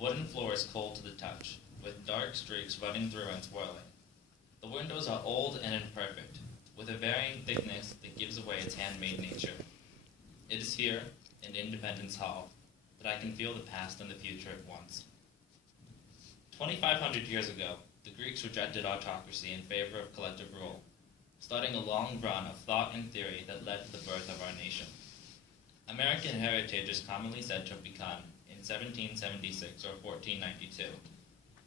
wooden floor is cold to the touch, with dark streaks running through and swirling. The windows are old and imperfect, with a varying thickness that gives away its handmade nature. It is here, in Independence Hall, that I can feel the past and the future at once. 2,500 years ago, the Greeks rejected autocracy in favor of collective rule, starting a long run of thought and theory that led to the birth of our nation. American heritage is commonly said to have begun in 1776 or 1492,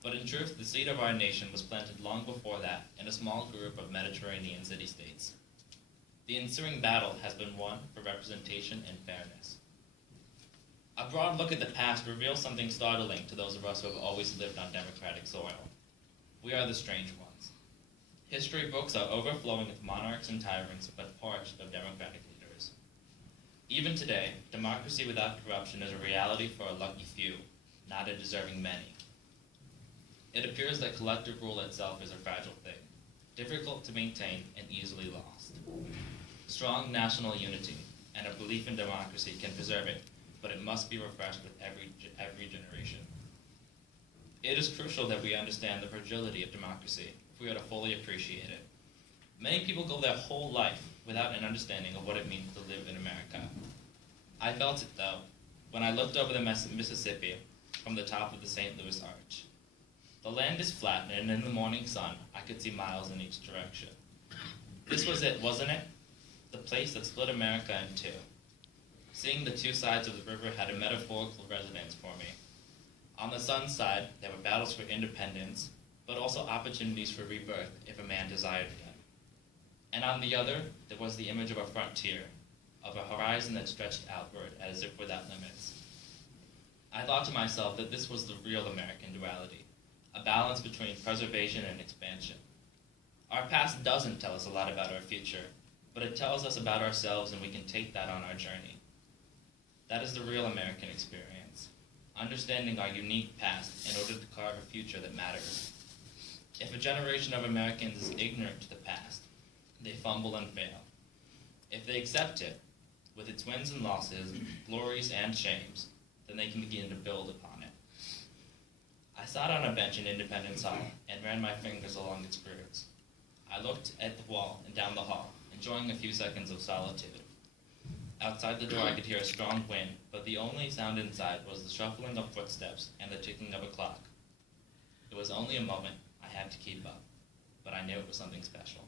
but in truth, the seed of our nation was planted long before that in a small group of Mediterranean city-states. The ensuing battle has been one for representation and fairness. A broad look at the past reveals something startling to those of us who have always lived on democratic soil. We are the strange ones. History books are overflowing with monarchs and tyrants, but parched of democratic leaders. Even today, democracy without corruption is a reality for a lucky few, not a deserving many. It appears that collective rule itself is a fragile thing, difficult to maintain and easily lost. Strong national unity and a belief in democracy can preserve it, but it must be refreshed with every generation. It is crucial that we understand the fragility of democracy if we are to fully appreciate it. Many people go their whole life without an understanding of what it means to live in America. I felt it, though, when I looked over the Mississippi from the top of the St. Louis Arch. The land is flat, and in the morning sun, I could see miles in each direction. This was it, wasn't it? The place that split America in two. Seeing the two sides of the river had a metaphorical resonance for me. On the sun's side, there were battles for independence, but also opportunities for rebirth if a man desired it. And on the other, there was the image of a frontier, of a horizon that stretched outward as if without limits. I thought to myself that this was the real American duality, a balance between preservation and expansion. Our past doesn't tell us a lot about our future, but it tells us about ourselves, and we can take that on our journey. That is the real American experience, understanding our unique past in order to carve a future that matters. If a generation of Americans is ignorant to the past, they fumble and fail. If they accept it, with its wins and losses, glories and shames, then they can begin to build upon it. I sat on a bench in Independence Hall and ran my fingers along its grooves. I looked at the wall and down the hall, enjoying a few seconds of solitude. Outside the door I could hear a strong wind, but the only sound inside was the shuffling of footsteps and the ticking of a clock. It was only a moment. I had to keep up, but I knew it was something special.